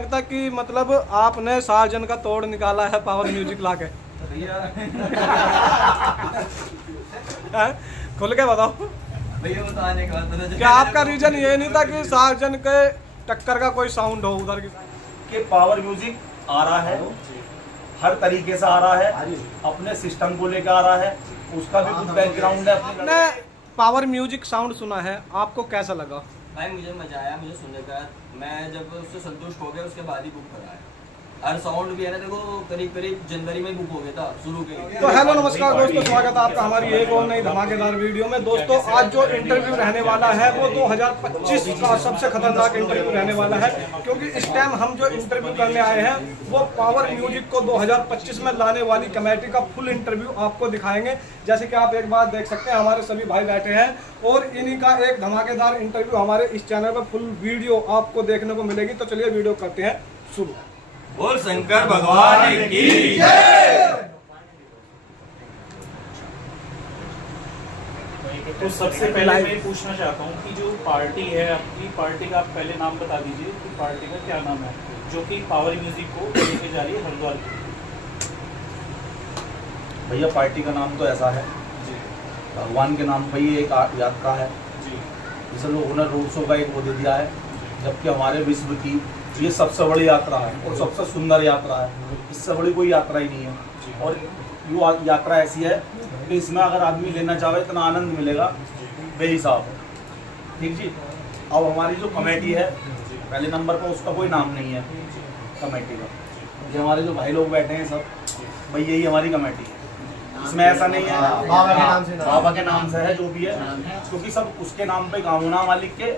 लगता कि मतलब आपने सार्जन का तोड़ निकाला है पावर म्यूजिक लाके। खुल के बताओ भैया, वो तो आने के बाद पता चला। क्या आपका रीजन ये नहीं था कि सार्जन के टक्कर का कोई साउंड हो उधर के पावर म्यूजिक आ रहा है, हर तरीके से आ रहा है, अपने सिस्टम को लेकर आ रहा है, उसका भी कुछ बैकग्राउंड है। आपने पावर म्यूजिक साउंड सुना है, आपको कैसा लगा? भाई मुझे मजा आया, मुझे सुनने का। मैं जब उससे संतुष्ट हो गया उसके बाद ही बुक कराया। हर साउंड भी है ना, देखो करीब करीब जनवरी में बुक हो गया था शुरू के। तो हेलो नमस्कार दोस्तों, स्वागत है आपका हमारी एक और नई धमाकेदार वीडियो में। दोस्तों आज जो इंटरव्यू रहने वाला है वो 2025 का सबसे खतरनाक इंटरव्यू रहने वाला है, क्योंकि इस टाइम हम जो इंटरव्यू करने आए हैं वो पावर म्यूजिक को 2025 में लाने वाली कमेटी का फुल इंटरव्यू आपको दिखाएंगे। जैसे कि आप एक बार देख सकते हैं, हमारे सभी भाई बैठे हैं और इन्हीं का एक धमाकेदार इंटरव्यू हमारे इस चैनल पर फुल वीडियो आपको देखने को मिलेगी। तो चलिए वीडियो करते हैं शुरू। बोल शंकर भगवान की जय। तो सबसे पहले मैं पूछना चाहता हूँ कि जो पार्टी है आपकी, पार्टी का आप पहले नाम बता दीजिए कि पार्टी का क्या नाम है जो कि पावर म्यूजिक को लेके जा रही है हरिद्वार की। भैया पार्टी का नाम तो ऐसा है जी भगवान के नाम पर ही एक यात्रा है, जी जिसे लोगों ने रोड शो का एक वो दे दिया है, जबकि हमारे विश्व की ये सबसे बड़ी यात्रा है और सबसे सुंदर यात्रा है। इससे बड़ी कोई यात्रा ही नहीं है। और ये यात्रा ऐसी है कि इसमें अगर आदमी लेना चाहे इतना आनंद मिलेगा बेहिसाब। ठीक जी। अब हमारी जो कमेटी है पहले नंबर पर, उसका कोई नाम नहीं है कमेटी का। ये हमारे जो भाई लोग बैठे हैं सब, भाई यही हमारी कमेटी है। इसमें ऐसा नहीं है बाबा के नाम से है जो भी है, क्योंकि सब उसके नाम पे काम होना, मालिक के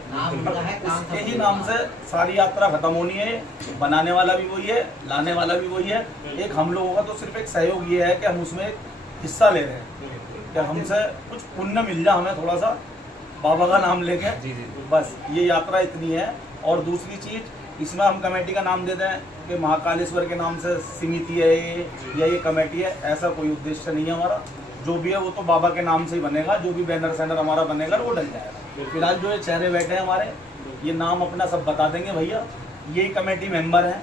उसके ही नाम से सारी यात्रा खत्म होनी है। बनाने वाला भी वही है, लाने वाला भी वही है। एक हम लोगों का तो सिर्फ एक सहयोग ये है कि हम उसमें एक हिस्सा ले रहे हैं कि हमसे कुछ पुण्य मिल जाए हमें थोड़ा सा बाबा का नाम लेके। बस ये यात्रा इतनी है। और दूसरी चीज, इसमें हम कमेटी का नाम देते हैं कि महाकालेश्वर के नाम से समिति है ये या ये कमेटी है, ऐसा कोई उद्देश्य नहीं है हमारा। जो भी है वो तो बाबा के नाम से ही बनेगा। जो भी बैनर सैनर हमारा बनेगा वो डल जाएगा। फिलहाल जो ये चेहरे बैठे हैं हमारे, ये नाम अपना सब बता देंगे भैया। यही कमेटी मेंबर हैं,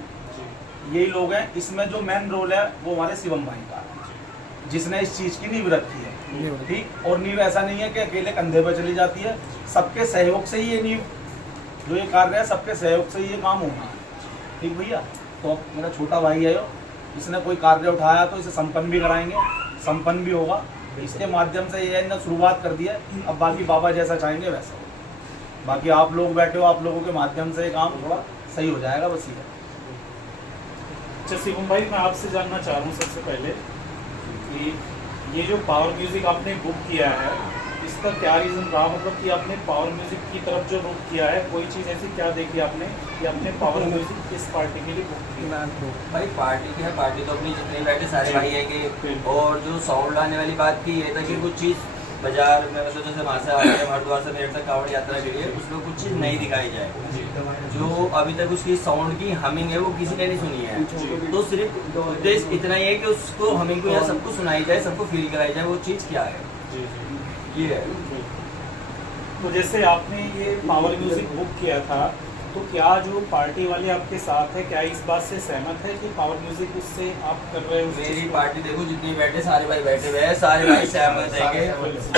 यही लोग हैं। इसमें जो मेन रोल है वो हमारे शिवम भाई का है, जिसने इस चीज़ की नींव रखी है। ठीक। और नींव ऐसा नहीं है कि अकेले कंधे पर चली जाती है, सबके सहयोग से ही ये नींव जो ये कार्य है, सबके सहयोग से ये काम होना है। ठीक भैया। तो अब मेरा छोटा भाई है, इसने कोई कार्य उठाया तो इसे संपन्न भी कराएंगे, संपन्न भी होगा। इसके माध्यम से ये इन्होंने शुरुआत कर दी है। अब बाकी बाबा जैसा चाहेंगे वैसा हो। बाकी आप लोग बैठे हो, आप लोगों के माध्यम से ये काम थोड़ा सही हो जाएगा, बस ये। अच्छा शिवम भाई, मैं आपसे जानना चाह रहा हूँ सबसे पहले कि ये जो पावर म्यूजिक आपने बुक किया है, इसका क्या रीज़न रहा? मतलब कि आपने पावर म्यूजिक की तरफ जो रुख किया है, कोई चीज़ ऐसी क्या देखी आपने कि आपने पावर म्यूजिक इस पार्टी के लिए बुक किया? भाई पार्टी की है, पार्टी तो अपनी जितने बैठे सारे भाई आएंगे। और जो साउंड लाने वाली बात की ये था कि कुछ चीज़ बाजार में मतलब जैसे वहाँ से आ रहे हैं हरिद्वार से मेरठ तक कावड़ यात्रा के लिए, उसमें कुछ चीज़ नहीं दिखाई जाए। जो अभी तक उसकी साउंड की हमिंग है वो किसी ने नहीं सुनी है। तो सिर्फ उद्देश्य इतना ही है कि उसको हमिंग को या सबको सुनाई जाए, सबको फील कराई जाए वो चीज़ क्या है। ये है। तो जैसे आपने ये पावर म्यूजिक बुक किया था, तो क्या जो पार्टी वाले आपके साथ है, क्या इस बात से सहमत है कि पावर म्यूजिक उससे आप कर रहे हो? मेरी पार्टी देखो जितनी बैठे सारे भाई बैठे हुए हैं, सारे भाई सहमत है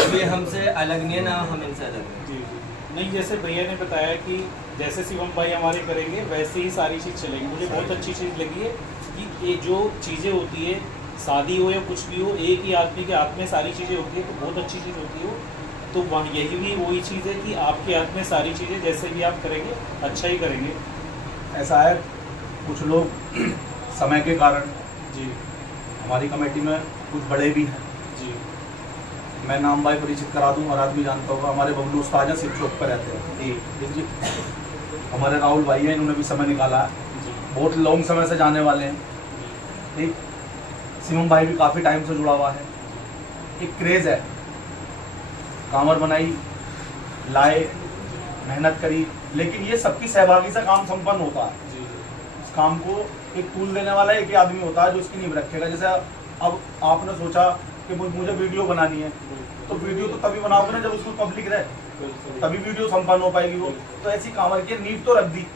कि हमसे अलग नहीं है ना हम इनसे अलग है। जी नहीं, जैसे भैया ने बताया कि जैसे शिवम भाई हमारे करेंगे वैसे ही सारी चीज़ चलेगी। मुझे बहुत अच्छी चीज़ लगी है कि ये जो चीज़ें होती है, शादी हो या कुछ भी हो, एक ही आदमी के हाथ में सारी चीज़ें होती है, तो बहुत अच्छी चीज़ होती है। तो वह यही भी वही चीज़ है कि आपके हाथ में सारी चीज़ें, जैसे भी आप करेंगे अच्छा ही करेंगे। ऐसा है, कुछ लोग समय के कारण जी हमारी कमेटी में कुछ बड़े भी हैं। जी मैं नाम भाई परिचित करा दूँ और आदमी जानता होगा, हमारे बबलू उस्ताद हैं, शिव चौक पर रहते हैं। ठीक जी। हमारे राहुल भाई हैं, इन्होंने भी समय निकाला है, बहुत लॉन्ग समय से जाने वाले हैं। ठीक। शिवम भाई भी काफ़ी टाइम से जुड़ा हुआ है। एक क्रेज़ है, कांवर बनाई, लाए, मेहनत करी, लेकिन ये सबकी सहभागी से काम संपन्न होता है। इस काम को एक टूल देने वाला एक ही आदमी होता है जो इसकी नींव रखेगा। जैसे अब आपने सोचा कि मुझे वीडियो बनानी है, तो वीडियो तो तभी बनाओगे ना जब उसको पब्लिक रहे, तभी वीडियो संपन्न हो पाएगी वो। तो ऐसी कांवर की नींव तो रख दी,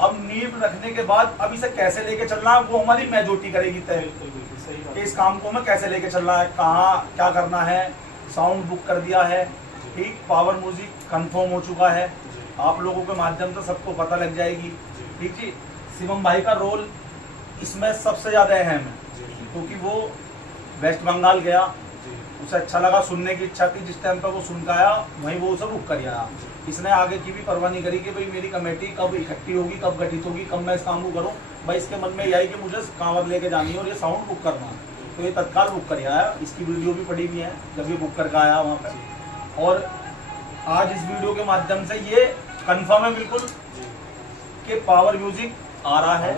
अब नींव रखने के बाद अब इसे कैसे लेके चलना है वो हमारी मेजोरिटी करेगी तय बिल्कुल बिल्कुल सही बात कि इस काम को हमें कैसे लेके चलना है, कहाँ क्या करना है। साउंड बुक कर दिया है, ठीक, पावर म्यूजिक कंफर्म हो चुका है, आप लोगों के माध्यम से सबको पता लग जाएगी, ठीक जी। शिवम भाई का रोल इसमें सबसे ज़्यादा अहम है क्योंकि वो वेस्ट बंगाल गया, उसे अच्छा लगा, सुनने की इच्छा थी, जिस टाइम पर वो सुन के आया वहीं वो उसे बुक कर आया। इसने आगे की भी परवाह नहीं करी कि भाई मेरी कमेटी कब इकट्ठी होगी, कब गठित होगी, कब मैं इस काम को करूँ। भाई इसके मन में यही कि मुझे कांवर लेके जानी है और ये साउंड बुक करना है, तो ये तत्काल बुक कर आया। इसकी वीडियो भी पड़ी हुई है जब ये बुक करके आया वहाँ पर। और आज इस वीडियो के माध्यम से ये कंफर्म है बिल्कुल कि पावर म्यूजिक आ रहा है,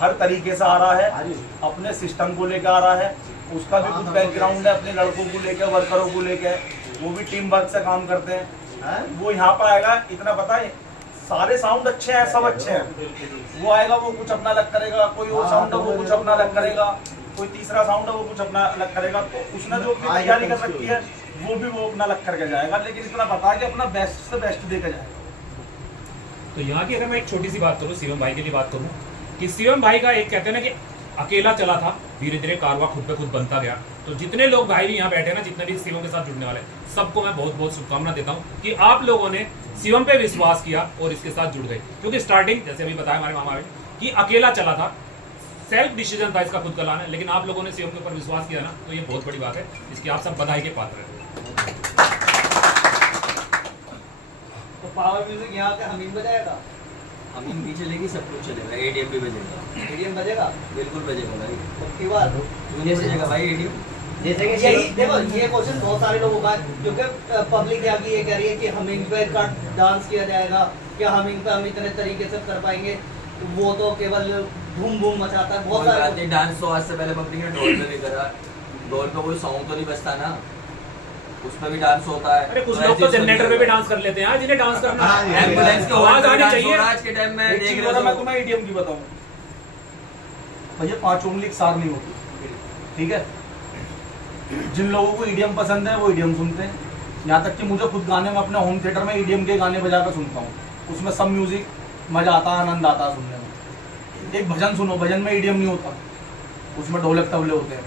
हर तरीके से आ रहा है, अपने सिस्टम को लेकर आ रहा है, उसका भी कुछ बैकग्राउंड है, अपने लड़कों को लेकर, वर्करों को लेकर, वो भी टीम वर्क से काम करते हैं। वो यहाँ पर आएगा, इतना पता है सारे साउंड अच्छे हैं, सब अच्छे हैं। वो आएगा, वो कुछ अपना अलग करेगा, कोई और साउंड है वो कुछ अपना अलग करेगा, कोई तीसरा साउंड है वो कुछ अपना अलग करेगा। तो उसने जो अपनी तैयारी कर रखी है वो भी वो अपना अलग करके जाएगा, लेकिन इतना पता है कि अपना बेस्ट से बेस्ट देकर जाएगा। तो यहाँ की अगर मैं एक छोटी सी बात करूँ, शिवम भाई के लिए बात करूँ कि शिवम भाई का एक कहते हैं ना कि अकेला चला था, धीरे धीरे कारवा खुद पे खुद बनता गया। तो जितने लोग भाई भी यहाँ बैठे ना, जितने भी शिवम के साथ जुड़ने वाले, सबको मैं बहुत बहुत शुभकामना देता हूँ कि आप लोगों ने शिवम पे विश्वास किया और इसके साथ जुड़ गए। क्योंकि स्टार्टिंग जैसे अभी बताया हमारे मामा भाई कि अकेला चला था, सेल्फ डिसीजन था इसका खुद का लाना, लेकिन आप लोगों ने शिवम के ऊपर विश्वास किया ना, तो ये बहुत बड़ी बात है, इसकी आप सब बधाई के पात्र हैं। तो पावर म्यूजिक यहाँ का हमीम बजाएगा, हमीम भी चलेगी, सब कुछ चलेगा, एडीएम भी बजेगा, एडीएम बजेगा, बिल्कुल बजेगा भाई। पक्की बात। क्यों नहीं बजेगा भाई एडीएम? जैसे कि यही देखो, ये क्वेश्चन बहुत सारे लोगों का है क्योंकि पब्लिक आगे ये कह रही है कि हमिंग पे का डांस किया जाएगा, क्या हमिंग पे हम इतने तरीके से कर पाएंगे, वो तो केवल धूम धूम मचाता है। बहुत सारे डांस तो आज से पहले पब्लिक ने ढोल पे भी करा, ढोल पे कोई सॉन्ग तो नहीं बजता ना, उसमें भी डांस होता है। अरे कुछ लोग तो जनरेटर पे भी डांस कर लेते हैं, जिन्हें डांस करना है, एम्बुलेंस के आवाज आनी डांस चाहिए। हो रहा है आज के टाइम में, एक देख चीज रहे और मैं हो। तुम्हें ईडीएम की बताऊं भैया, 5 उंगली एक सार नहीं होती, ठीक है। जिन लोगों को ईडीएम पसंद है वो ईडीएम सुनते हैं, यहाँ तक कि मुझे खुद गाने में अपने होम थिएटर में ईडीएम के गाने बजा कर सुनता हूँ, उसमें सब म्यूजिक मजा आता है, आनंद आता है सुनने में। एक भजन सुनो, भजन में ईडीएम नहीं होता, उसमें ढोलक तबले होते हैं,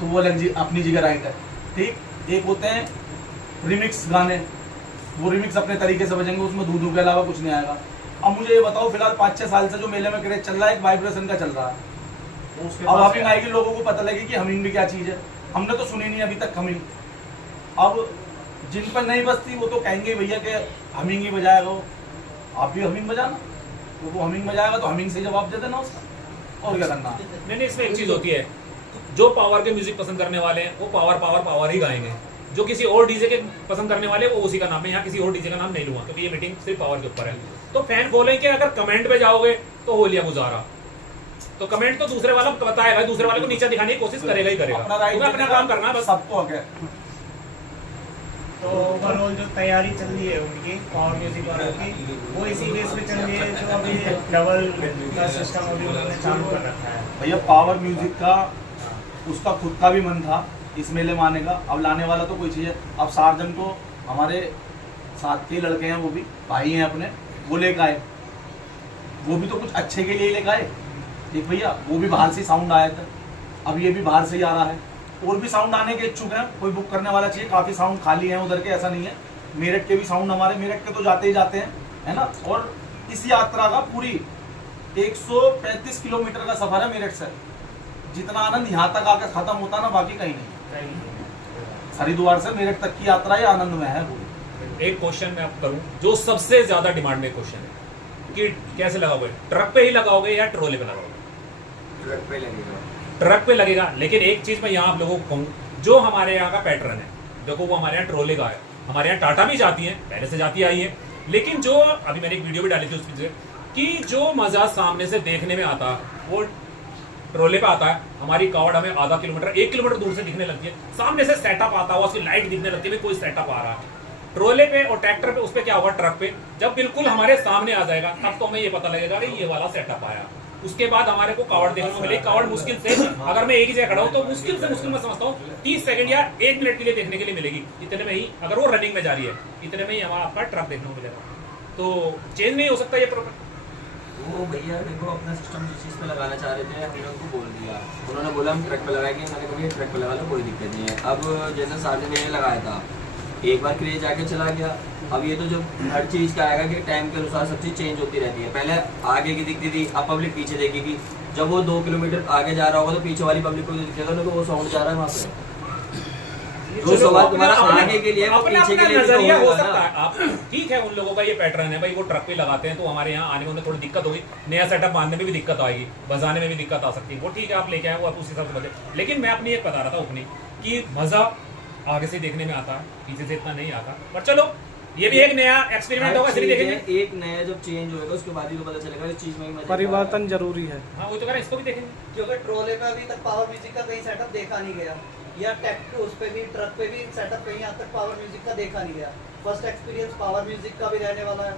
तो वो अलग अपनी जगह राइट है, ठीक। एक होते हैं रिमिक्स गाने, वो रिमिक्स अपने तरीके से बजेंगे, उसमें दूधू के अलावा कुछ नहीं आएगा। अब मुझे ये बताओ, फिलहाल 5-6 साल से जो मेले में क्रेज चल रहा है, एक वाइब्रेशन का चल रहा है, अब हमिंग आएगी, लोगों को पता लगे कि हमिंग भी क्या चीज़ है। हमने तो सुनी नहीं अभी तक हमिंग, अब जिन पर नहीं बजती वो तो कहेंगे भैया कि हमिंग ही बजाएगा वो, आप भी हमिंग बजाना, तो वो हमिंग बजाएगा तो हमिंग से जवाब दे देना उसका, और क्या करना। नहीं, इसमें एक चीज होती है, जो पावर के म्यूजिक पसंद करने वाले हैं वो पावर पावर पावर ही गाएंगे, जो किसी और डीजे के पसंद करने वाले वो उसी का नाम है। यहाँ किसी और डीजे का नाम नहीं लूंगा क्योंकि ये मीटिंग सिर्फ पावर के ऊपर है। तो फैन बोलेंगे कि अगर कमेंट पे जाओगे तो हो लिया गुजारा, तो कमेंट तो दूसरे वाला बताएगा, दूसरे वाले को नीचे दिखाने की कोशिश करेगा ही करेगा, अपना काम करना है बस। सबको हक है। तो ओवरऑल जो तैयारी चल रही है उनकी पावर म्यूजिक वालों की, वो इसी बेस पे चल रही है जो अभी डबल का सिस्टम अभी उन्होंने चालू कर रखा है। भैया पावर म्यूजिक का उसका खुद का भी मन था इस मेले में आने का, अब लाने वाला तो कोई चीज़ है। अब सार्जन को हमारे साथ के लड़के हैं, वो भी भाई हैं अपने, वो लेकर आए, वो भी तो कुछ अच्छे के लिए लेकर आए। देख भैया, वो भी बाहर से साउंड आया था, अब ये भी बाहर से ही आ रहा है, और भी साउंड आने के इच्छुक हैं, कोई बुक करने वाला चाहिए, काफ़ी साउंड खाली हैं उधर के, ऐसा नहीं है। मेरठ के भी साउंड, हमारे मेरठ के तो जाते ही जाते हैं, है ना। और इस यात्रा का पूरी 135 किलोमीटर का सफर है मेरठ से, जितना आनंद यहाँ तक आकर खत्म होता ना, बाकी कहीं नहीं। हरिद्वार से मेरठ तक की यात्रा ही आनंद में है पूरी। एक क्वेश्चन मैं आप करूं, जो सबसे ज्यादा डिमांड में क्वेश्चन है कि कैसे लगाओगे, ट्रक पे ही लगाओगे या ट्रोले पे लगाओगे? ट्रक पे लगेगा, ट्रक पे लगेगा। लेकिन एक चीज मैं यहाँ आप लोगों को कहूँ, जो हमारे यहाँ का पैटर्न है, देखो वो हमारे यहाँ ट्रोले का है, हमारे यहाँ टाटा भी जाती है, पहले से जाती आई है, लेकिन जो अभी मैंने एक वीडियो भी डाली थी उस पीछे कि जो मजा सामने से देखने में आता वो ट्रोले पे आता है। हमारी कावड़ हमें आधा किलोमीटर 1 किलोमीटर दूर से दिखने लगती है, सामने से सेटअप आता हुआ, उसकी लाइट दिखने लगती है, कोई सेटअप आ रहा है। ट्रोले पे और ट्रैक्टर पे, उस पे क्या होगा, ट्रक पे जब बिल्कुल हमारे सामने आ जाएगा तब तो हमें ये पता लगेगा कि ये वाला सेटअप आया। उसके बाद हमारे को कावड़ देखने को मिलेगी। कावड़ मुश्किल से, अगर मैं एक ही जगह खड़ा हूँ तो मुश्किल से मुश्किल मैं समझता हूँ 30 सेकंड या 1 मिनट के लिए देखने के लिए मिलेगी। इतने में ही, अगर वो रनिंग में जा रही है, इतने में ही हमारा आपका ट्रक देखने को मिलेगा। तो चेंज नहीं हो सकता ये वो भैया देखो अपना सिस्टम जिस चीज़ पे लगाना चाह रहे थे हमने उनको बोल दिया, उन्होंने बोला हम ट्रक पे लगाएंगे, मैंने कहा भैया ट्रक पे लगा लो कोई दिक्कत नहीं है। अब जैसे साढ़े ने लगाया था, एक बार क्रेज आके चला गया। अब ये तो जब हर चीज़ का आएगा कि टाइम के अनुसार सब चीज़ चेंज होती रहती है। पहले आगे की दिखती थी, अब पब्लिक पीछे देखेगी। जब वो 2 किलोमीटर आगे जा रहा होगा तो पीछे वाली पब्लिक को दिखेगा ना, तो वो साउंड जा रहा है वहाँ पे। जो सवाल तुम्हारा आगे के लिए, अपना पीछे के लिए नजरिया हो होगा सकता ना। है। आप ठीक है, उन लोगों का ये पैटर्न है भाई, वो ट्रक पे लगाते हैं तो हमारे यहाँ आने में उन्हें थोड़ी दिक्कत होगी, नया सेटअप बांधने में भी दिक्कत आएगी, बजाने में भी दिक्कत आ सकती है। वो ठीक है, आप लेके आए वो आप उस हिसाब से बजे। लेकिन मैं अपनी एक बता रहा था अपनी कि मजा आगे से देखने में आता है, पीछे से इतना नहीं आता। पर चलो ये भी एक नया एक्सपेरिमेंट होगा, फिर देखेंगे। एक नया जब चेंज होगा उसके बाद ही तो पता चलेगा इस चीज में भी मजा परिवर्तन जरूरी है। हाँ वो तो कह रहे हैं, इसको भी देखेंगे। क्योंकि ट्रोले पे अभी तक पावर म्यूजिक का कहीं सेटअप देखा नहीं गया, या टैक्ट उस पे भी, ट्रक पे भी सेटअप कहीं आज तक पावर म्यूजिक का देखा नहीं गया। फर्स्ट एक्सपीरियंस पावर म्यूजिक का भी रहने वाला है,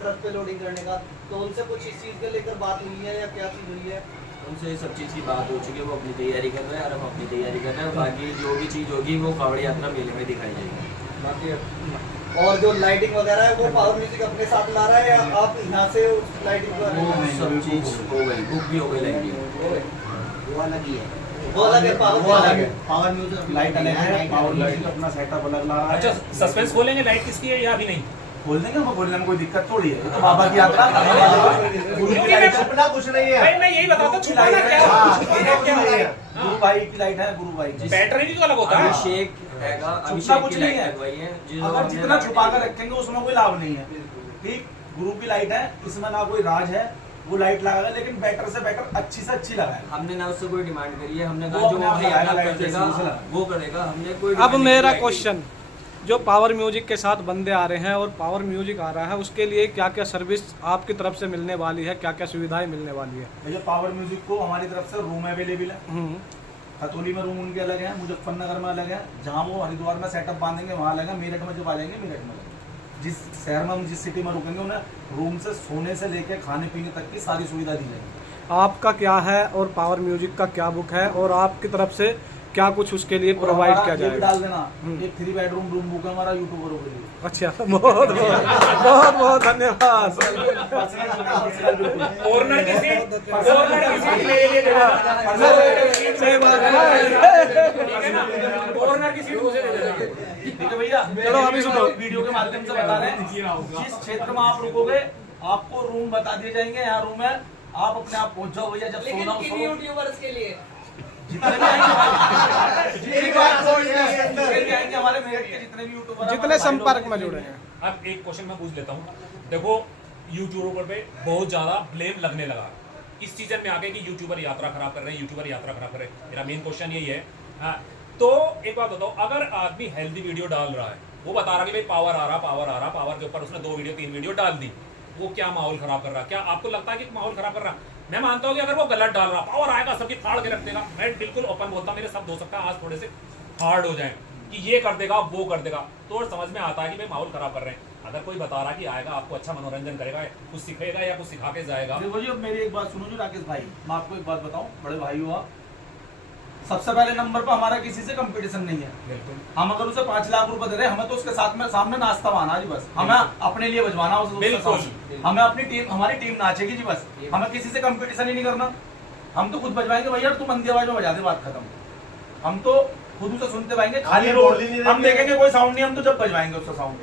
ट्रक पे लोडिंग करने का। तो उनसे कुछ इस चीज़ के लेकर बात हुई है या क्या चीज़ हुई है? उनसे सब चीज़ की बात हो चुकी है, वो अपनी तैयारी कर रहे हैं और हम अपनी तैयारी कर रहे हैं। बाकी जो भी चीज़ होगी वो कावड़ यात्रा मेले में दिखाई जाएगी। बाकी और जो लाइटिंग वगैरह है वो पावर म्यूजिक अपने साथ ला रहा है या आप यहाँ से उस लाइटिंग वो सब चीज़ हो गई, बुक भी हो गई लाइटिंग। वो अलग है, पावर म्यूजिक लाइट अलग है, पावर लाइट अपना सेटअप अलग ला रहा है। अच्छा सस्पेंस खोलेंगे लाइट किसकी है या अभी नहीं? बोल देंगे, हम बोलने में कोई दिक्कत थोड़ी है, ये तो बाबा की यात्रा अपना कुछ नहीं है। भाई मैं यही बताता हूँ, छुपाना क्या है? छुपाना क्या है? गुरु भाई की लाइट है, गुरु भाई की। बैटरी भी तो अलग होता है। अभिषेक हैगा, छुपना अभिषेक कुछ की नहीं लाइट है। लगवाई है। अगर जितना छुपा कर रखेंगे उसमें कोई लाभ नहीं है। ठीक, गुरु की लाइट है, इसमें ना कोई राज है, वो लाइट लगाएगा लेकिन बेटर से बेटर, अच्छी से अच्छी लगाए। हमने ना उससे कोई डिमांड करी है, हमने वो कहा जो अपने आप भाई लगाएगा, अपना लाइट कर देगा जैसे उसे वो करेगा। हमने कोई अब demand नहीं मेरा करी। क्वेश्चन, जो पावर म्यूजिक के साथ बंदे आ रहे हैं और पावर म्यूजिक आ रहा है, उसके लिए क्या क्या सर्विस आपकी तरफ से मिलने वाली है, क्या क्या सुविधाएं मिलने वाली है? ये पावर म्यूजिक को हमारी तरफ से रूम अवेलेबल है। खतौली में रूम उनके अलग है, मुजफ्फरनगर में अलग है, जहाँ वो हरिद्वार में सेटअप बांधेंगे वहाँ अलग है, मेरठ में जब आ जाएंगे मेरठ में अलग है। जिस शहर में हम जिस सिटी में रुकेंगे उन्हें रूम से सोने से लेकर खाने पीने तक की सारी सुविधा दी जाएगी। आपका क्या है और पावर म्यूजिक का क्या बुक है और आपकी तरफ से क्या कुछ उसके लिए और प्रोवाइड हमारा किया ये भी जाएगा? डाल देना, एक 3 बेडरूम रूम बुक है हमारा यूट्यूबरों के लिए। अच्छा, बहुत बहुत बहुत धन्यवाद। कॉर्नर की सीट, कॉर्नर की सीट मेरे लिए देना। सही बात है। ठीक है ना, कॉर्नर की सीट मुझे दे देना। ठीक है भैया, चलो अभी सुनो। वीडियो के माध्यम से बता रहे हैं, जिस क्षेत्र में आप रुकोगे आपको रूम बता दिए जाएंगे, यहाँ रूम है, आप अपने आप पहुंच जाओ भैया। जब लेकिन सोना हो किन सो, यूट्यूबर्स के लिए? जितने भी आएंगे हमारे मेरठ के जितने भी यूट्यूबर, जितने संपर्क में जुड़े हैं। अब एक क्वेश्चन मैं पूछ लेता हूँ। देखो यूट्यूबर पे बहुत ज्यादा ब्लेम लगने लगा इस सीजन में आके कि यूट्यूबर यात्रा खराब कर रहे हैं, यूट्यूबर यात्रा खराब कर रहे हैं। मेरा मेन क्वेश्चन यही है। हाँ, तो एक बात बताओ, अगर आदमी हेल्दी वीडियो डाल रहा है, वो बता रहा कि भाई पावर आ रहा, पावर आ रहा, पावर के ऊपर उसने 2 वीडियो 3 वीडियो डाल दी, वो क्या माहौल खराब कर रहा है? क्या आपको लगता है कि माहौल खराब कर रहा है? मैं मानता हूँ कि अगर वो गलत डाल रहा, पावर आएगा सबकी फाड़ के रख देगा, मैं बिल्कुल ओपन बोलता हूँ, मेरे शब्द हो सकता है आज थोड़े से हार्ड हो जाए कि ये कर देगा वो कर देगा, तो समझ में आता है कि भाई माहौल खराब कर रहे हैं। अगर कोई बता रहा कि आएगा आपको अच्छा मनोरंजन करेगा, कुछ सीखेगा या कुछ सिखा के जाएगा। देखो जी, अब मेरी एक बात सुनो जी राकेश भाई, मैं आपको एक बात बताऊं, बड़े भाई हो आप, सबसे पहले नंबर पर हमारा किसी से कंपटीशन नहीं है। बिल्कुल, हम अगर उसे 5 लाख रुपए दे रहे हैं, हमें तो उसके साथ में सामने नाश्ता बना जी, बस हमें अपने लिए बजवाना उसे, बिल्कुल। हमें अपनी टीम, हमारी टीम नाचेगी जी, बस हमें किसी से कंपटीशन ही नहीं करना। हम तो खुद बजवाएंगे भैया, तुम मंदी आवाज में बजा दे, बात खत्म। हम तो खुद उसे सुनते पाएंगे, खाली रोड हम देखेंगे कोई साउंड नहीं, हम तो जब बजवाएंगे उसका साउंड।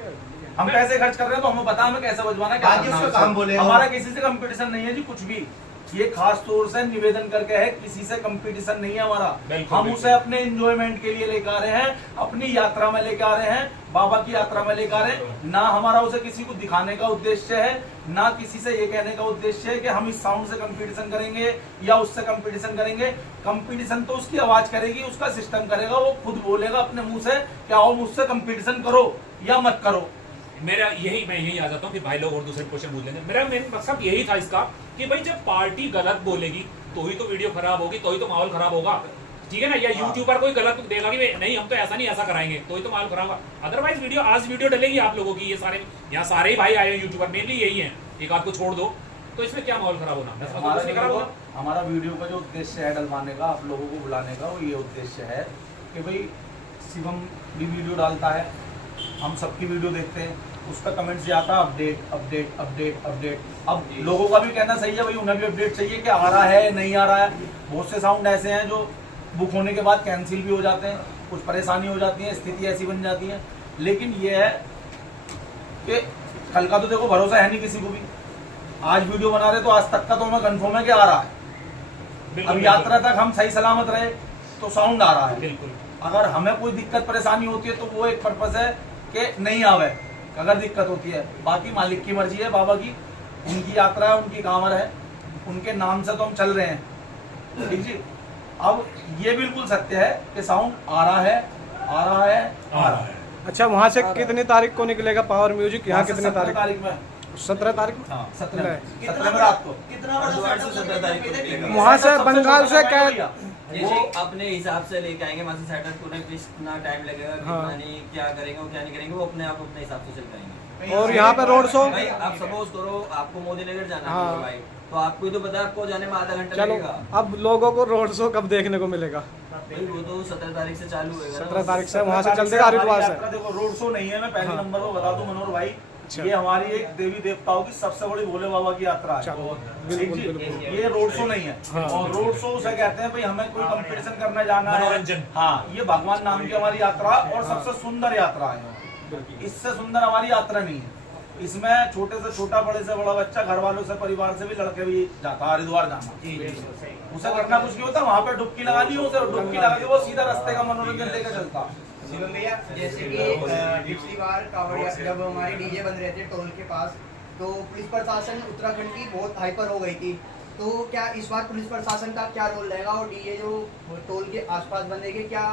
हम पैसे खर्च कर रहे हैं तो हमें पता हमें कैसे बजवाना है, क्या करना है उससे। हमारा किसी से कंपटीशन नहीं है जी, कुछ भी। ये खास तौर से निवेदन करके है, किसी से कंपटीशन नहीं है हमारा। बिल्कुल, हम उसे अपने एंजॉयमेंट के लिए लेकर आ रहे हैं, अपनी यात्रा में लेकर आ रहे हैं, बाबा की यात्रा में लेकर आ रहे हैं। ना हमारा उसे किसी को दिखाने का उद्देश्य है, ना किसी से ये कहने का उद्देश्य है कि हम इस साउंड से कंपटीशन करेंगे या उससे कंपटीशन करेंगे। कंपटीशन तो उसकी आवाज करेगी, उसका सिस्टम करेगा, वो खुद बोलेगा अपने मुंह से कि आओ मुझसे कंपटीशन करो या मत करो। मेरा यही, मैं यही आ जाता हूँ कि भाई लोग और दूसरे क्वेश्चन पूछ लेंगे। मेरा मेन मकसद यही था इसका कि भाई जब पार्टी गलत बोलेगी तो ही तो वीडियो खराब होगी, तो ही तो माहौल खराब होगा, ठीक है ना। या यूट्यूबर कोई गलत देगा कि नहीं हम तो ऐसा नहीं ऐसा कराएंगे, तो ही तो माहौल खराब होगा। अदरवाइज वीडियो आज वीडियो डलेगी आप लोगों की, ये सारे यहाँ सारे ही भाई आए हैं यूट्यूबर, मेनली यही है, एक आध को छोड़ दो, तो इसमें क्या माहौल खराब होना? हमारा वीडियो का जो उद्देश्य है डलवाने का, आप लोगों को बुलाने का, वो ये उद्देश्य है कि भाई शिवम भी वीडियो डालता है, हम सबकी वीडियो देखते हैं, उस पर कमेंट से आता अपडेट अपडेट अपडेट अपडेट। अब लोगों का भी कहना सही है भाई, उन्हें भी अपडेट चाहिए कि आ रहा है नहीं आ रहा है। बहुत से साउंड ऐसे हैं जो बुक होने के बाद कैंसिल भी हो जाते हैं, कुछ परेशानी हो जाती है, स्थिति ऐसी बन जाती है। लेकिन ये है कि कल का तो देखो भरोसा है नहीं किसी को भी। आज वीडियो बना रहे तो आज तक का तो हमें कंफर्म है कि आ रहा है। अब यात्रा तक हम सही सलामत रहे तो साउंड आ रहा है। बिल्कुल। अगर हमें कोई दिक्कत परेशानी होती है तो वो एक पर्पस है कि नहीं आवे, अगर दिक्कत होती है। बाकी मालिक की मर्जी है, बाबा की, उनकी यात्रा है, उनकी कांवर है, उनके नाम से तो हम चल रहे हैं। ठीक जी। अब ये बिल्कुल सत्य है कि साउंड आ रहा है आ रहा है आ रहा है। अच्छा, वहाँ से कितनी तारीख को निकलेगा पावर म्यूजिक? यहाँ कितने 17 तारीख में? 17 तारीख में? हाँ 17 कितना में रात को। कितना बड़ा हरिद्वार से setup 17 तारीख को लेके निकलेगा। वहाँ से सबसे बंगाल छोटा से गाड़ी क्या? भैया। वो अपने हिसाब से लेके आएंगे वहाँ से सेटअप को, कितना टाइम लगेगा, हाँ। कितना नहीं, क्या करेंगे और क्या नहीं करेंगे, वो अपने आप अपने हिसाब से चल पाएंगे। और यहाँ पे रोड शो? भाई आप सपोज करो आपको मोदी नगर जाना हाँ। है भाई, तो आपको ही तो पता है आपको जाने में आधा घंटा चलो, लगेगा। अब लोगों को रोड शो कब देखने को मिलेगा? भाई वो तो 17 तारीख से चालू होगा। 17 तारीख से वहाँ से चलते हरिद्वार से। देखो रोड शो नहीं है, मैं पहले हाँ। नंबर को बता दूं मनोहर भाई, अच्छा। ये हमारी एक देवी देवताओं की सबसे बड़ी भोले बाबा की यात्रा है। चलो, ठीक बिल्कुल जी? बिल्कुल। ये रोड शो नहीं है। हाँ। और रोड शो उसे कहते हैं भाई हमें कोई कंपटीशन करने जाना है, मनोरंजन। हाँ, ये भगवान नाम की हमारी यात्रा और सबसे सुंदर यात्रा है। इससे सुंदर हमारी यात्रा नहीं है। इसमें छोटे से छोटा, बड़े से बड़ा बच्चा, घर वालों से, परिवार से भी लड़के भी जाता है हरिद्वार जाना। उसे करना कुछ नहीं होता, वहाँ पे डुबकी लगानी हो, उसे डुबकी लगा के वो सीधा रास्ते का मनोरंजन लेकर चलता। शिवम भैया, जैसे कि पिछली बार कांवड़िया जब हमारे डीजे बंद रहे थे टोल के पास, तो पुलिस प्रशासन उत्तराखंड की बहुत हाइपर हो गई थी। तो क्या इस बार पुलिस प्रशासन का क्या रोल रहेगा और डीजे जो टोल के आसपास बनेंगे, क्या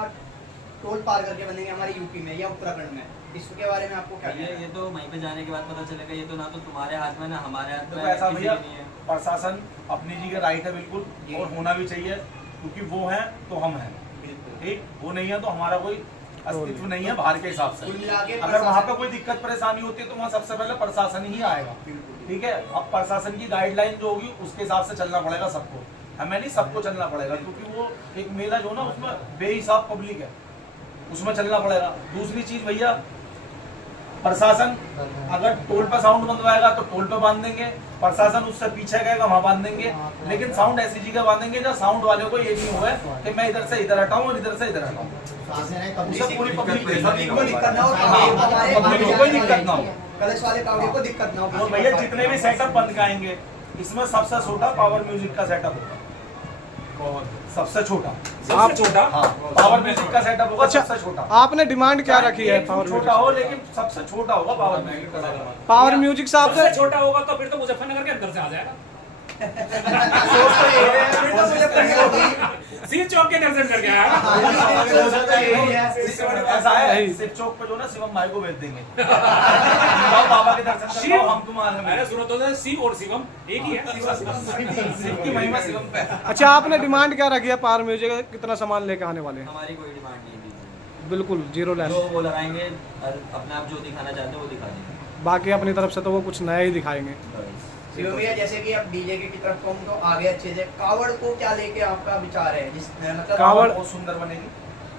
टोल पार करके बनेंगे हमारे यूपी में या उत्तराखंड में? इसके बारे में आपको क्या कहना है? ये तो वहीं पे जाने के बाद पता चलेगा। ये तो ना तो तुम्हारे हाथ में ना हमारे हाथ में, तो ऐसा किसी भैया के नहीं है। प्रशासन अपनी जी का राइट है बिल्कुल, और होना भी चाहिए, क्योंकि वो है तो हम हैं। ठीक, वो नहीं है तो हमारा कोई अस्तित्व नहीं है बाहर के हिसाब से। कुल मिला के अगर वहाँ पे कोई दिक्कत परेशानी होती है तो वहाँ सबसे पहले प्रशासन ही आएगा। ठीक है, अब प्रशासन की गाइडलाइन जो होगी उसके हिसाब से चलना पड़ेगा सबको, हमें नहीं सबको चलना पड़ेगा, क्योंकि वो एक मेला जो ना उसमें बेहिसाब पब्लिक है, उसमें चलना पड़ेगा। दूसरी चीज भैया, प्रशासन अगर टोल पे साउंड बंदवाएगा तो टोल पे बांध देंगे, प्रशासन उससे पीछे गएगा वहां बांध देंगे, लेकिन साउंड ऐसी जगह बांधेंगे जहाँ साउंड वाले को ये नहीं हुआ कि मैं इधर से इधर हटाऊं और इधर से इधर हटाऊं। उसे पूरी पब्लिक को दिक्कत ना हो, पब्लिक को कोई दिक्कत ना हो। कलश वाले कावड़ियों को दिक्कत ना हो। और भैया जितने भी सेटअप बंद कराएंगे, इसमें सबसे छोटा पावर म्यूजिक का सेटअप होगा, सबसे छोटा। सबसे छोटा। हाँ, पावर म्यूजिक का सेटअप होगा अच्छा, सबसे छोटा। आपने डिमांड क्या रखी है पावर छोटा म्यूजिक? हो लेकिन सबसे छोटा होगा पावर म्यूजिक का सेटअप। पावर म्यूजिक साहब सबसे से छोटा होगा तो फिर तो मुजफ्फरनगर के अंदर से आ जाएगा। सोच तो ये है, सी चौक के दर्शन करके आया। ऐसा है, शिव चौक पे जो ना शिवम भाई को भेज देंगे। जाओ बाबा के दर्शन कर लो, हम तुम्हारे मैंने सुना तो सी और शिवम एक ही है। शिव की महिमा शिवम पे। अच्छा, आपने डिमांड क्या रखी है पावर म्यूजिक का? कितना सामान लेके आने वाले हैं? हमारी कोई डिमांड नहीं थी, बिल्कुल जीरो लेस। जो वो लगाएंगे और अपने आप जो दिखाना चाहते हैं वो दिखा देंगे। बाकी अपनी तरफ से तो वो कुछ नया ही दिखाएंगे। शिवम भैया, जैसे कि अब डीजे की तरफ तो हम तो आगे अच्छे से, कावड़ को क्या लेके आपका विचार है? जिस मतलब कावड़ बहुत सुंदर बनेगी।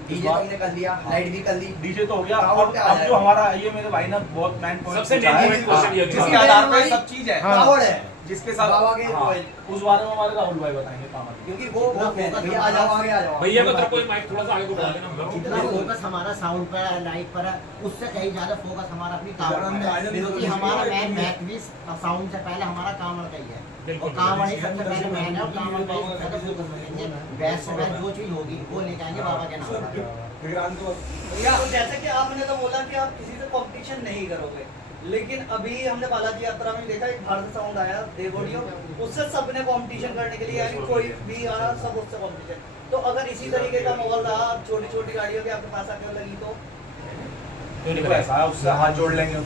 डीजे तो हमने कर लिया, लाइट भी कर ली, डीजे तो हो गया। कावड़ अब पे आ जो जाएगा। हमारा ये मेरे भाई ने बहुत मैन पॉइंट सबसे पूछा है, main question ये जिसके था। आधार पर सब चीज है, हाँ। कावड़ है, जिसके साथ बाबा के हाँ, उस बारे में हमारे राहुल भाई बताएंगे काम। क्योंकि वो भैया आ जाओ, आगे आ जाओ भैया को तरफ कोई माइक थोड़ा सा आगे को बढ़ा देना। जितना फोकस हमारा साउंड पर है, लाइट पर है, उससे कहीं ज्यादा फोकस हमारा अपनी कांवड़ में है, क्योंकि हमारा मैन महत्व साउंड से पहले हमारा कांवड़ का ही है, और कांवड़ ही सबसे पहले मैन है, और कांवड़ का ही ज्यादा फोकस रखेंगे। बेस्ट से बेस्ट जो चीज होगी वो लेके आएंगे बाबा के नाम पर। भैया, तो जैसे कि आपने तो बोला कि आप किसी से कंपटीशन नहीं करोगे, लेकिन अभी हमने बालाजी यात्रा में देखा एक भारत साउंड आया देवोडियो, उससे सबने कंपटीशन करने के लिए, यानी कोई भी आया सब उससे कंपटीशन। तो अगर इसी तरीके का माहौल रहा, छोटी छोटी गाड़ियों के आपके पास आके लगी तो देखो ऐसा है, उससे हाथ जोड़ लेंगे,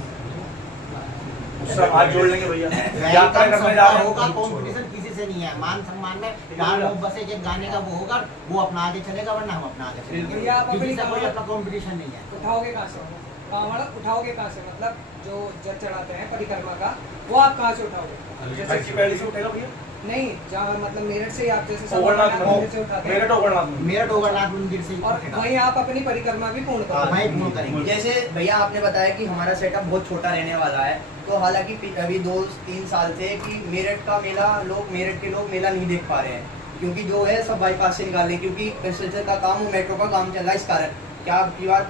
उससे हाथ जोड़ लेंगे भैया। यात्रा करने जा रहे होगा, हैं, कंपटीशन किसी से नहीं है, मान सम्मान में चार लोग बस एक गाने का वो होगा, वो अपना आगे चलेगा, वरना हम अपना आगे चलेंगे, भैया, आप किसी अपनी से कोई अपना कंपटीशन नहीं है। उठाओगे कहाँ से? कांवड़ उठाओगे कहाँ से? मतलब जो जल चढ़ाते हैं परिक्रमा का, वो आप कहाँ से उठाओगे? सबकी पहली से उठेगा भैया। नहीं जहाँ मतलब मेरठ से ही आप जैसे सामान ओगरनाथ आप मंदिर से उठाते हैं मेरठ ओगरनाथ में मेरठ ओगरनाथ मंदिर से और वहीं आप अपनी परिक्रमा भी पूर्ण करते हैं। वहीं पूर्ण करेंगे। जैसे भैया आपने बताया कि हमारा सेटअप बहुत छोटा रहने वाला है, तो हालांकि अभी 2-3 साल से कि मेरठ का मेला मेरठ के लोग मेला नहीं देख पा रहे हैं, क्योंकि जो है सब बाईपास से निकाल रहे हैं, क्योंकि कंस्ट्रक्शन का काम, मेट्रो का काम चल रहा है। इस कारण क्या आपकी बार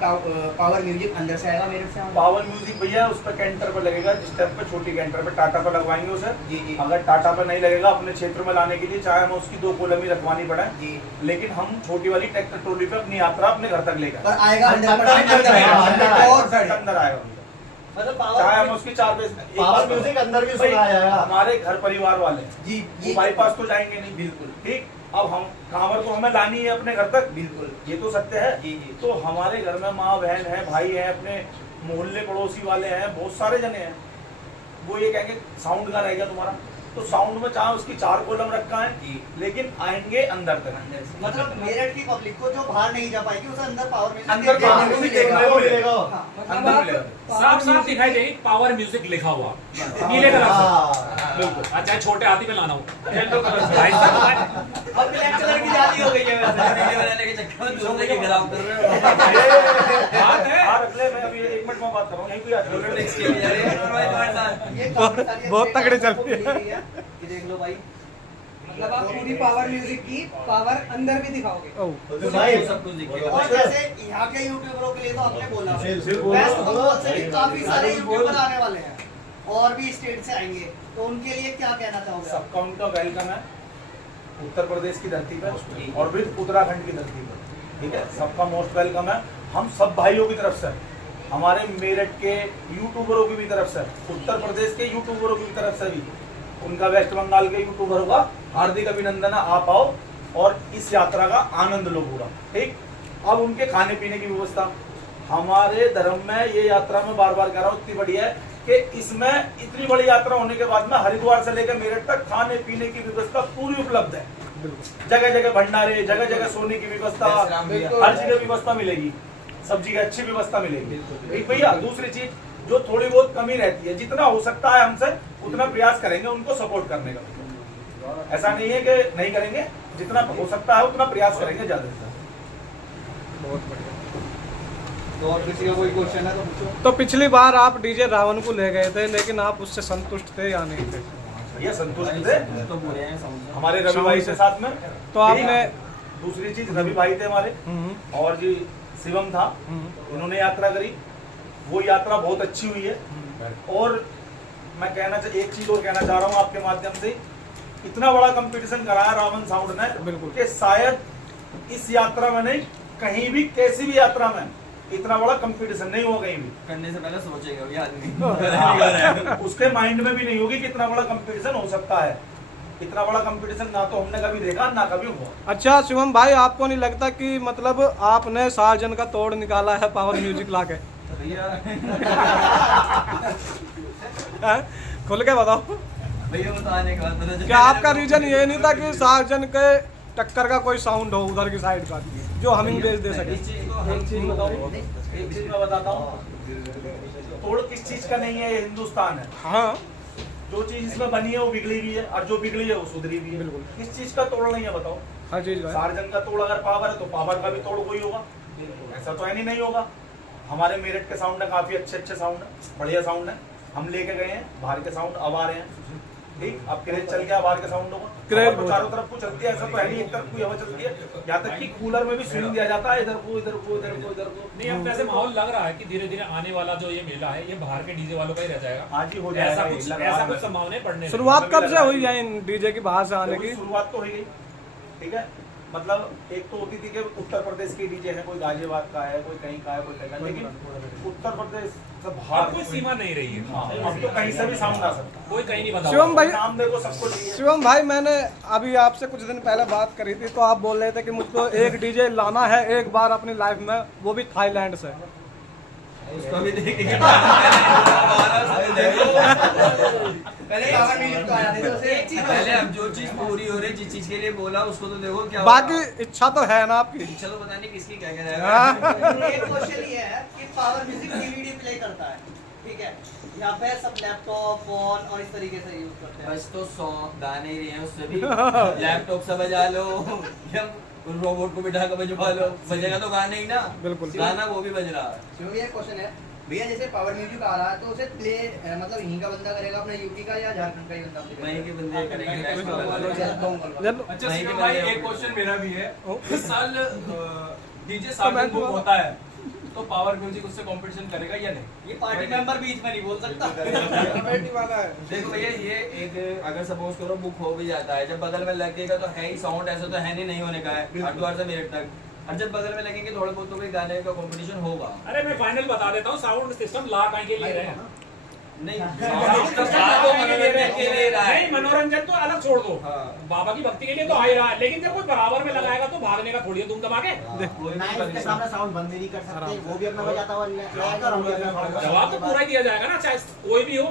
पावर म्यूजिक अंदर से आएगा मेरठ से? पावर म्यूजिक भैया उस पर कैंटर पर लगेगा, जिस टाइप पे छोटी कैंटर पे टाटा पर लगवाएंगे उसे। जी जी। अगर टाटा पर नहीं लगेगा अपने क्षेत्र में लाने के लिए, चाहे हमें उसकी 2 कोलम ही रखवानी पड़े, जी। लेकिन हम छोटी वाली ट्रैक्टर ट्रॉली पे अपनी यात्रा अपने घर तक लेकर पर आएगा 100% अंदर आएगा, मतलब चाहे हम उसकी 4 पैसे पावर म्यूजिक अंदर भी सुना जाएगा। हमारे घर परिवार वाले जी वो बाईपास तो जाएंगे नहीं, बिल्कुल ठीक। अब हम कांवर तो हमें लानी है अपने घर तक, बिल्कुल, ये तो सत्य है। जी जी। तो हमारे घर में माँ बहन है, भाई है, अपने मोहल्ले पड़ोसी वाले हैं, बहुत सारे जने हैं, वो ये कहेंगे साउंड का रहेगा तुम्हारा, तो साउंड में चाहे उसकी 4 कोलम रखा है, लेकिन आएंगे अंदर तक। मतलब मेरठ की पब्लिक को जो बाहर नहीं जा पाएगी उसे अंदर पावर म्यूजिक अंदर पावर म्यूजिक देखने को मिलेगा। मतलब अंदर आप मिलेगा। साफ साफ दिखाई देगी पावर म्यूजिक लिखा हुआ नीले कलर से। बिल्कुल। अच्छा छोटे हाथी में लाना हो येलो कलर से। भाई साहब, अब ब्लैक कलर की जाली हो गई है वैसे। वीडियो बनाने के चक्कर में दूसरे के खराब कर रहे हो। बात है। हाँ, रख ले, मैं अभी 1 मिनट में बात कर रहा हूँ, यहीं कोई आ जाओ। नेक्स्ट के लिए जा रहे हैं तुम्हारे साथ। ये काफी सारी बहुत तगड़ी चल रही अपडेट है। ये देख लो भाई। मतलब आप पूरी पावर म्यूजिक की पावर अंदर भी दिखाओगे। तो भाई सब कुछ दिखेगा। और जैसे यहाँ के यूट्यूबरों के लिए तो आपने बोला, बिल्कुल। वेस्ट बंगाल से भी काफी सारे यूट्यूबर आने वाले हैं और भी स्टेट से आएंगे, तो उनके लिए क्या कहना चाहोगे आप? सबका उनका वेलकम है उत्तर प्रदेश की धरती पर और फिर उत्तराखंड की धरती पर, ठीक है। सबका मोस्ट वेलकम है। हम सब भाइयों की तरफ से, हमारे मेरठ के यूट्यूबरों की भी तरफ से, उत्तर प्रदेश के यूट्यूबरों की तरफ से भी, उनका वेस्ट बंगाल के यूट्यूबरों का हार्दिक अभिनंदन है। आप आओ और इस यात्रा का आनंद लो पूरा, ठीक। अब उनके खाने पीने की व्यवस्था हमारे धर्म में, ये यात्रा में बार बार कह रहा हूँ, इतनी बढ़िया है कि इसमें इतनी बड़ी यात्रा होने के बाद में हरिद्वार से लेकर मेरठ तक खाने पीने की व्यवस्था पूरी उपलब्ध है। जगह जगह भंडारे, जगह जगह सोने की व्यवस्था, हर जगह व्यवस्था मिलेगी, सब्जी की अच्छी व्यवस्था मिलेगी। एक भैया दूसरी चीज जो थोड़ी बहुत कमी रहती है, जितना हो सकता है हमसे उतना प्रयास करेंगे उनको सपोर्ट करने का। ऐसा नहीं है कि नहीं करेंगे, जितना हो सकता है उतना प्रयास करेंगे ज्यादा से ज्यादा। बहुत बढ़िया। तो और किसी का कोई क्वेश्चन है तो पूछो। तो पिछली बार आप डीजे रावण को ले गए थे, लेकिन आप उससे संतुष्ट थे या नहीं थे? भैया संतुष्ट थे तो बोले हैं समझ हमारे रवि भाई के साथ में। तो आपने दूसरी चीज, रवि भाई थे हमारे, और जी शिवम था, उन्होंने यात्रा करी, वो यात्रा बहुत अच्छी हुई है। और मैं एक चीज और कहना चाह रहा हूँ आपके माध्यम से, इतना बड़ा कंपटीशन कराया रावण साउंड ने, बिल्कुल, कि शायद इस यात्रा में नहीं, कहीं भी किसी भी यात्रा में इतना बड़ा कंपटीशन नहीं हुआ कहीं भी। करने से पहले सोचेगा भी आदमी। उसके माइंड में भी नहीं होगी कि इतना बड़ा कंपटीशन हो सकता है। इतना बड़ा कंपटीशन ना तो हमने कभी देखा ना कभी हुआ। अच्छा शिवम भाई, आपको नहीं लगता कि मतलब आपने सार्जन का तोड़ निकाला है पावर म्यूजिक ला के? खुल के बताओ भैया वो तो आने का बाद पता क्या आपका रीजन ये नहीं था कि सार्जन के टक्कर का कोई साउंड हो उधर की साइड का जो हमिंग बेस दे सके? एक चीज बताओ, एक चीज मैं बताता हूँ, तोड़ किस चीज का नहीं है, ये हिंदुस्तान है। हाँ, जो चीज इसमें बनी है वो बिगड़ी भी है, और जो बिगड़ी है वो सुधरी भी है। बिल्कुल। किस चीज का तोड़ नहीं है बताओ? हर चीज का है। सार्जन का तोड़ अगर पावर है तो पावर का भी तोड़ कोई होगा, ऐसा तो है नहीं होगा। हमारे मेरठ के साउंड है, काफी अच्छे साउंड है, बढ़िया साउंड है। हम लेके गए हैं बाहर के साउंड, अब आ रहे हैं, ठीक। अब क्रेज चल गया बाहर के साउंडों को, क्रेज तो चारों तरफ को चलती है, ऐसा तो है नहीं एक तरफ कोई हवा चलती है। यहाँ तक कि कूलर में भी स्विंग दिया जाता है, इधर को इधर को इधर को इधर को। नहीं, अब वैसे माहौल लग रहा है कि धीरे धीरे आने वाला जो ये मेला है ये बाहर के डीजे वालों का ही रह जाएगा। आज ही हो ऐसा जाएगा, कुछ संभावनाएं पड़ने शुरुआत कब से हुई है इन डीजे की बाहर से आने की? शुरुआत तो हो गई, ठीक है। मतलब एक तो होती थी कि उत्तर प्रदेश के डीजे है, कोई गाजियाबाद का है, कोई कहीं का है, कोई कहीं का, लेकिन उत्तर प्रदेश से बाहर कोई सीमा नहीं रही है। अब तो कहीं से भी साउंड आ सकता है। कोई कहीं नहीं बता। शिवम भाई, नाम देखो सबको चाहिए। शिवम भाई, मैंने अभी आपसे कुछ दिन पहले बात करी थी, तो आप बोल रहे थे कि मुझको एक डीजे लाना है एक बार अपनी लाइफ में, वो भी थाईलैंड से। उसको भी देखेंगे। पहले पावर म्यूजिक तो आया था, तो एक चीज पहले, अब जो चीज पूरी हो रही, जिस चीज के लिए बोला उसको तो देखो क्या बाकी इच्छा तो है ना आपकी? इच्छा तो पता नहीं किसकी क्या कह रहा है। एक क्वेश्चन ये है कि पावर म्यूजिक डीवीडी प्ले करता है, ठीक है, यहाँ पे सब लैपटॉप फोन और इस तरीके से यूज करते हैं। बस तो गाने ही रहे हैं उससे भी लैपटॉप से बजा लो या रोबोट को बिठा कर बजवा लो, बजेगा तो गाने ही ना। बिल्कुल। गाना वो भी बज रहा है। शिवम भैया क्वेश्चन है भैया, जैसे पावर म्यूजिक आ रहा है तो उसे प्ले मतलब यहीं का बंदा करेगा अपना यूपी का या झारखंड का ही बंदा play वहीं के बंदे करेंगे। जब अच्छा भाई एक क्वेश्चन मेरा भी है, इस साल डीजे साधन बुक होता है तो पावर म्यूजिक उससे कंपटीशन करेगा या नहीं? ये पार्टी मेंबर बीच में नहीं बोल सकता। देखो भैया ये एक अगर सपोज करो बुक हो भी जाता है, जब बगल में लगेगा तो है ही साउंड, ऐसा तो है नहीं होने का है हरिद्वार से मेरठ तक, और जब बगल में लगेंगे थोड़े बहुत तो कोई गाने का कंपटीशन होगा। अरे मैं फाइनल बता देता हूँ, साउंड सिस्टम ला कहीं के लिए रहे हैं। नहीं नहीं, मनोरंजन तो अलग छोड़ दो, बाबा की भक्ति के लिए तो आ ही रहा है, लेकिन जब कोई बराबर में लगाएगा तो भागने का थोड़ी है तुम दबा के। ना इसके सामने साउंड बंद नहीं कर सकते, वो भी अपना बजाता हुआ आएगा और हम भी अपना जवाब तो पूरा ही दिया जाएगा ना, चाहे कोई भी हो,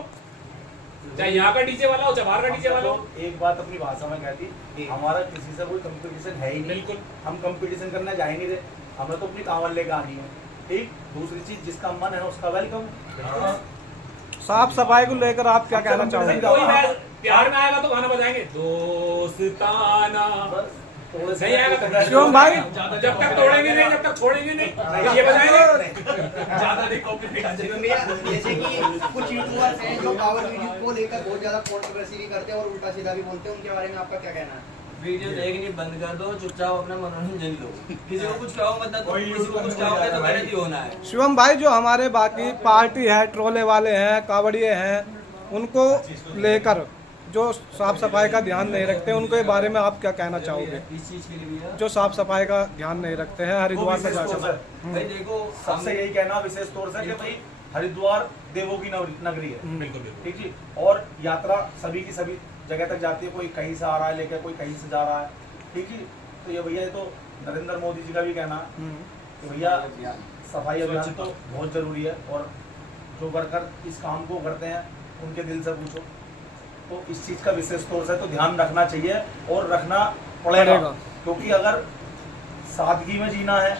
चाहे यहाँ का डीजे वाला हो चाहे बाहर का डीजे वाला हो। एक बात अपनी भाषा में कहती, हमारा किसी से कोई कंपटीशन है ही नहीं। बिल्कुल। हम कंपटीशन करने जाएंगे रे, हमें तो अपनी कांवड़ लेकर आनी है। ठीक, दूसरी चीज जिसका मन है उसका वेलकम। साफ सफाई को लेकर आप क्या कहना चाहोगे? कोई प्यार में आएगा तो गाना बजाएंगे दोस्ताना, नहीं आएगा शिवम भाई जब तक तोड़ेंगे नहीं, जब तक छोड़ेंगे नहीं, ये बजाएंगे ज्यादा नहीं कॉपीराइट। शिवम भैया जैसे कि कुछ यूट्यूबर्स हैं जो पावर म्यूजिक को लेकर बहुत ज्यादा कंट्रोवर्सी भी करते हैं और उल्टा सीधा भी बोलते हैं, उनके बारे में आपका क्या कहना है? वीडियो देखनी बंद कर दो, चुपचाप अपना मनोरंजन लो, किसी को कुछ कहो मत, किसी को कुछ कहोगे तो गलत ही होना है। शिवम भाई जो हमारे बाकी पार्टी है, ट्रोले वाले हैं, कावड़िए हैं, उनको लेकर जो साफ सफाई का ध्यान नहीं रखते, उनके बारे में आप क्या कहना चाहोगे? इस चीज के लिए भैया जो साफ सफाई का ध्यान नहीं रखते हैं हरिद्वार में जाकर। भाई देखो सबसे यही कहना विशेष तौर से कि भाई हरिद्वार देवों की नगरी है। बिल्कुल। ठीक जी, और यात्रा सभी की सभी जगह तक जाती है, कोई कहीं से आ रहा है लेकर, कोई कहीं से जा रहा है। ठीक है, तो ये भैया तो नरेंद्र मोदी जी का भी कहना है कि भैया सफाई अभियान तो बहुत जरूरी है, और जो वर्कर इस काम को करते हैं उनके दिल से पूछो तो इस चीज़ का विशेष तौर से तो ध्यान रखना चाहिए और रखना पड़ेगा, क्योंकि अगर सादगी में जीना है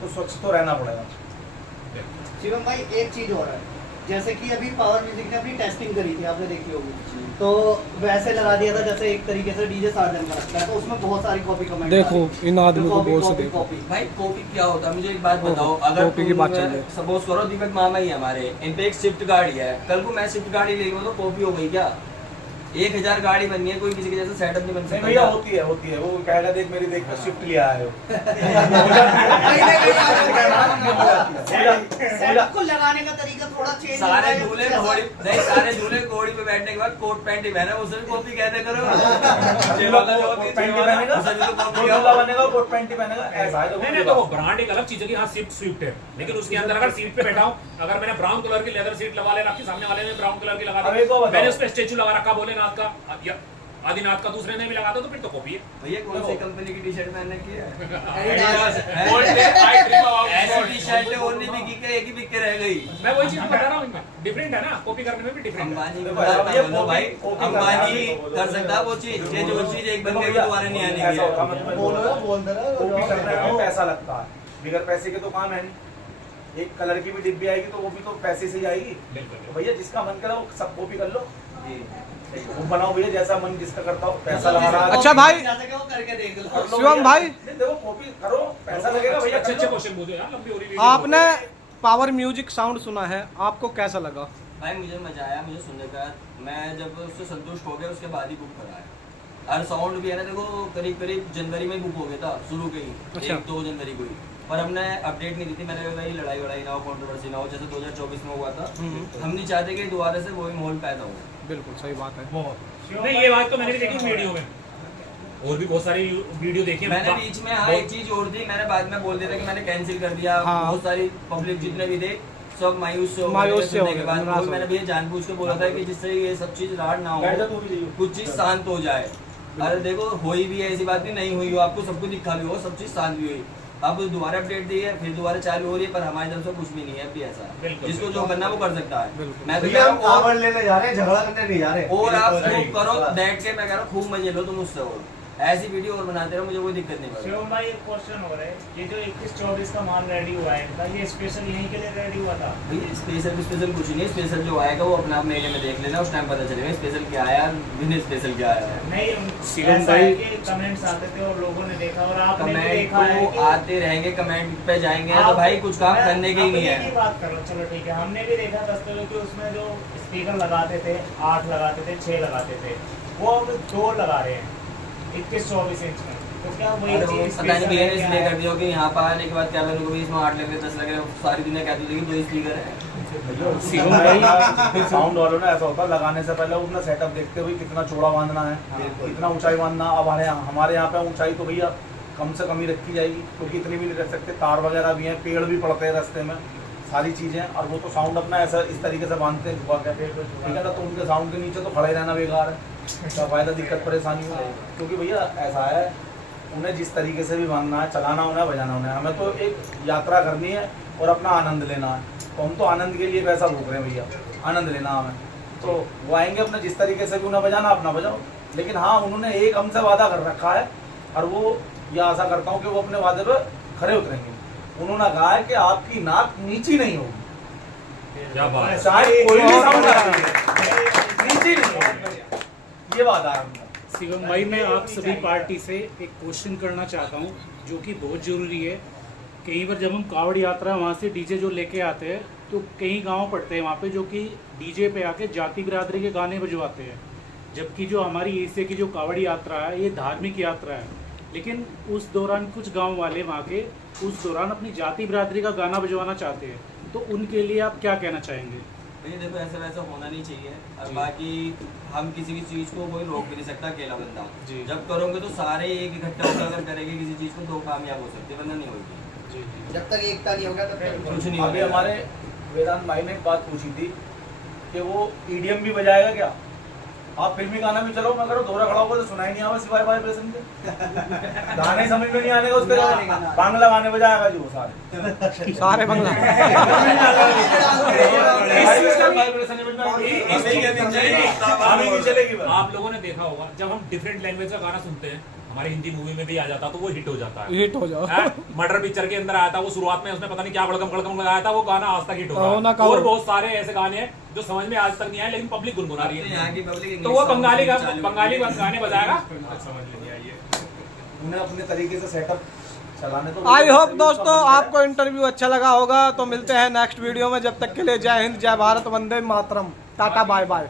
तो स्वच्छ तो रहना पड़ेगा। शिवम भाई एक चीज और है, जैसे कि अभी पावर म्यूजिक ने अपनी टेस्टिंग करी थी, आपने देखी होगी, तो वैसे लगा दिया था जैसे एक तरीके से डीजे साजन का लगता है, तो उसमें बहुत सारी कॉपी कमेंट देखो इन आदमी को बोल से देखो भाई कॉपी क्या होता है, मुझे एक बात बताओ, अगर कॉपी की बात चल रही है। सपोज करो दीपक मामा ही हमारे, इन पे एक स्विफ्ट गाड़ी है, कल को मैं स्विफ्ट गाड़ी ले लूँ तो कॉपी हो गई क्या? 1000 गाड़ी बननी है, कोई किसी के जैसा सेटअप नहीं बन सकता। भैया होती है, वो कहेगा देख मेरी देख कर शिफ्ट लिया है सेटअप को लगाने का तरीका थोड़ा चेंज सारे झूले घोड़ी नहीं, सारे झूले घोड़ी पे बैठने के बाद कोट पैंट ही पहने, उसे भी कॉपी कहते करो। झूला बनेगा, कोट पैंट ही पहनेगा, ऐसा है। नहीं तो वो ब्रांड एक अलग चीज है कि हाँ स्विफ्ट है, लेकिन उसके अंदर अगर सीट पे बैठा हूँ, अगर मैंने ब्राउन कलर की लेदर सीट लगा ले रखी, सामने वाले ने ब्राउन कलर की लगा दी, मैंने उस पर स्टेचू लगा रखा भोलेनाथ का या आदिनाथ का, दूसरे ने भी लगा दो तो फिर तो कॉपी है। भैया कौन सी कंपनी की टी-शर्ट पहनने की है? ऐसी टी-शर्ट और नहीं बिकी के एक ही बिक के रह गई। मैं वही चीज बता रहा हूँ, इनमें डिफरेंट है ना, कॉपी करने में भी डिफरेंट है। अंबानी को बताता बोलो भाई, अंबानी कर सकता है वो चीज, ये जो चीज एक बंदे भी दोबारा नहीं आने की है। कॉपी करने में पैसा लगता है, बिगर पैसे के तो काम है नहीं। एक कलर की भी डिब्बी आएगी तो वो भी तो पैसे से ही आएगी। तो भैया जिसका मन करे वो सब कॉपी कर लो, वो बनाओ भैया जैसा मन जिसका करता हो, पैसा लगा रहा है। अच्छा भाई करके देख लो शिवम भाई, देखो कॉपी करो, पैसा लगेगा भैया। अच्छे क्वेश्चन पूछो यार, लंबी हो रही वीडियो। आपने पावर म्यूजिक साउंड सुना है, आपको कैसा लगा? भाई मुझे मजा आया, मुझे सुनने का, मैं जब उससे संतुष्ट हो गया उसके बाद ही बुक कराया। और साउंड भी है ना, देखो करीब जनवरी में बुक हो गया था शुरू के ही, 1-2 जनवरी को ही, और हमने अपडेट नहीं दी थी। मैंने कहा लड़ाई वड़ाई ना हो, कंट्रोवर्सी ना हो, जैसे 2024 में हुआ था। हम नहीं चाहते कि दोबारा से वही माहौल पैदा हो। बिल्कुल सही बात है। नहीं ये बात तो मैंने भी देखी वीडियो में, और भी बहुत सारी वीडियो देखी मैंने बीच में हाँ एक चीज और थी, मैंने बाद में बोल दिया था कि मैंने कैंसिल कर दिया। बहुत सारी पब्लिक जितने भी थे सब मायूस से होने के बाद मैंने भैया जानबूझ के बोला था कि जिससे ये सब चीज राड ना हो, कुछ चीज शांत हो जाए। अरे देखो हुई भी है, ऐसी बात नहीं हुई हो, आपको सब कुछ दिखा भी हो, सब चीज शांत भी हुई। अब दोबारा अपडेट दी है, फिर दोबारा चालू हो रही है, पर हमारी तरफ से कुछ भी नहीं है अभी ऐसा। जिसको जो करना वो कर सकता है। मैं तो कह रहा हूँ लेने जा रहे हैं, झगड़ा करने नहीं जा रहे। और आप खूब करो बैठ के, मैं कह रहा हूँ खूब मजे लो तुम उससे, और ऐसी वीडियो और बनाते रहो, मुझे कोई दिक्कत नहीं पड़ती। शिवम भाई एक क्वेश्चन हो रहा है, ये जो 21-24 का माल रेडी हुआ है इनका, ये स्पेशल यहीं के लिए रेडी हुआ था? भैया स्पेशल कुछ नहीं, स्पेशल जो आएगा वो अपना मेले में देख लेना, उस टाइम पता चलेगा स्पेशल क्या आया, बिन स्पेशल क्या आया। नहीं, शिवम भाई कमेंट्स आते थे और लोगों ने देखा और आपने भी कमेंट देखा है तो आते रहेंगे, कमेंट पे जाएंगे तो भाई कुछ काम करने के ही नहीं अपने की है। बात करो, चलो ठीक है, हमने भी देखा दस्ते हुए कि उसमें जो स्पीकर लगाते थे 8 लगाते थे, 6 लगाते थे, वो अब 2 लगा रहे हैं 21-24 इंच में। तो क्या वही अरे वो चीज पता नहीं भैया ने स्पेशल इसलिए है? कर दिया कि यहाँ पर आने के बाद क्या लोगों को भी इसमें 8 लग रहे 10 लग रहे, सारी दुनिया कहती थी कि दो स्पीकर है। शिवम भाई साउंड वालों ने ऐसा होता है, लगाने से पहले अपना सेटअप देखते हुए कितना चौड़ा बांधना है, कितना ऊंचाई बांधना। अब हमारे यहाँ पे ऊंचाई तो भैया कम से कम ही रखी जाएगी, क्योंकि इतनी भी नहीं रख सकते, तार वगैरह भी हैं, पेड़ भी पड़ते हैं रास्ते में, सारी चीज़ें। और वो तो साउंड अपना ऐसा इस तरीके से बांधते हैं झुका के, ठीक है ना, तो उनके साउंड के नीचे तो खड़े रहना बेकार है, क्या फ़ायदा, दिक्कत परेशानी हो। क्योंकि भैया ऐसा है, उन्हें जिस तरीके से भी बांधना है, चलाना उन्हें, बजाना उन्हें, हमें तो एक यात्रा करनी है और अपना आनंद लेना है। तो हम तो आनंद के लिए पैसा भूख रहे हैं भैया, आनंद लेना हमें। तो वो आएंगे अपने जिस तरीके से भी उन्हें बजाना, अपना बजाओ। लेकिन हाँ, उन्होंने एक हमसे वादा कर रखा है और वो यह आशा करता हूँ कि वो अपने वादे पर खरे उतरेंगे। उन्होंने कहा है कि आपकी नाक नीची नहीं होगी, क्या बात है। चाहे कोई भी साउंड नीची नहीं होगी, ये वादा है उनका। शिवम भाई, मैं आप सभी पार्टी से एक क्वेश्चन करना चाहता हूँ जो कि बहुत ज़रूरी है। कई बार जब हम कावड़ यात्रा वहाँ से डीजे जो लेके आते हैं, तो कई गांव पड़ते हैं वहाँ पे जो कि डीजे पे आके जाति बिरादरी के गाने बजवाते हैं, जबकि जो हमारी एशिया की जो कावड़ यात्रा है ये धार्मिक यात्रा है। लेकिन उस दौरान कुछ गांव वाले वहाँ के उस दौरान अपनी जाति बिरादरी का गाना बजवाना चाहते हैं, तो उनके लिए आप क्या कहना चाहेंगे? भैया देखो, ऐसा वैसा होना नहीं चाहिए। और बाकी हम किसी भी चीज़ को कोई रोक भी नहीं सकता अकेला बंदा। जी। जब करोगे तो सारे एक इकट्ठा होकर अगर करेंगे किसी चीज़ को तो कामयाब हो सकते, वरना नहीं होगी। जब तक एकता नहीं होगा तब तक कुछ नहीं अभी होगा। हमारे वेदांत भाई ने एक बात पूछी थी कि वो ईडीएम भी बजाएगा क्या। आप फिल्मी गाना भी चलो, मैं करो दोहरा खड़ा होगा तो सुनाई नहीं आवा सिवाय वाइब्रेशन के, गाने समझ में नहीं आने का, उसके बांग्ला गाने बजाएगा जी वो सारे बांग्ला चलेगी। आप लोगों ने देखा होगा जब हम डिफरेंट लैंग्वेज का गाना सुनते हैं, हमारे हिंदी मूवी में भी आ जाता तो वो हिट हो जाता है। हिट हो जाओ। मर्डर पिक्चर के अंदर आया था वो, शुरुआत में उसने पता नहीं क्या बड़कम लगाया था, वो गाना आज तक हिट हो कहो रहा ना है। कहो। और बहुत सारे ऐसे गाने हैं जो समझ में आज तक नहीं आए, लेकिन पब्लिक गुनगुना रही तो है। यहाँ की पब्लिक तो वो बंगाली गाने बजाएगा। उन्हें अपने तरीके से सेटअप चलाने तो। आई होप दोस्तों आपको इंटरव्यू अच्छा लगा होगा। तो मिलते हैं नेक्स्ट वीडियो में, जब तक के लिए जय हिंद, जय भारत, वंदे मातरम, टाटा, बाय बाय।